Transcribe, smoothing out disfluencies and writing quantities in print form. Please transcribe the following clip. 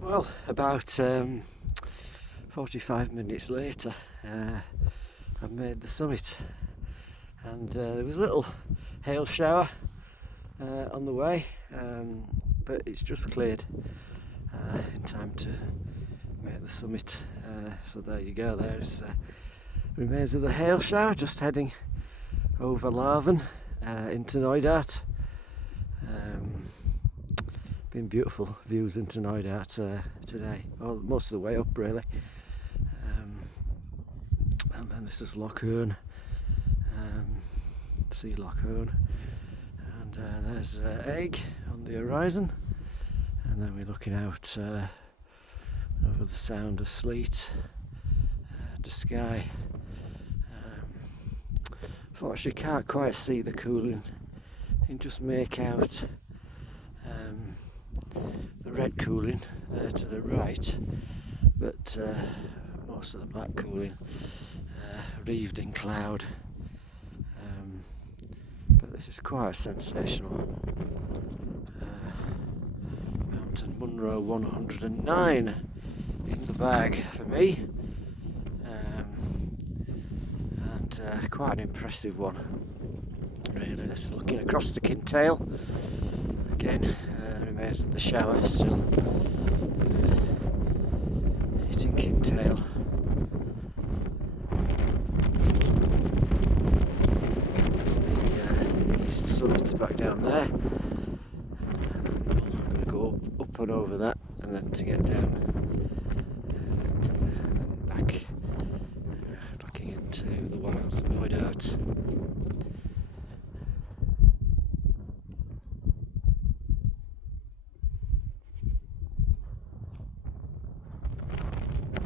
Well, about 45 minutes later, I've made the summit, and there was a little hail shower on the way, but it's just cleared in time to make the summit. So there you go, there's remains of the hail shower, just heading over Larven into Neudaert. Been beautiful views into Neudaert today, well, most of the way up really. And then this is Loch Hourn, see Loch Hourn, and there's Egg on the horizon, and then we're looking out over the Sound of Sleat to Skye. Unfortunately can't quite see the cooling, you can just make out the red cooling there to the right, but most of the black cooling wreathed in cloud. But this is quite a sensational mountain. Munro 109 in the bag for me, and quite an impressive one really. This is looking across to Kintail again. Remains of the shower still hitting Kintail. There's the east summit back down there, and then I'm going to go up and over that, and then to get down and back, looking into the wilds of Neudaert.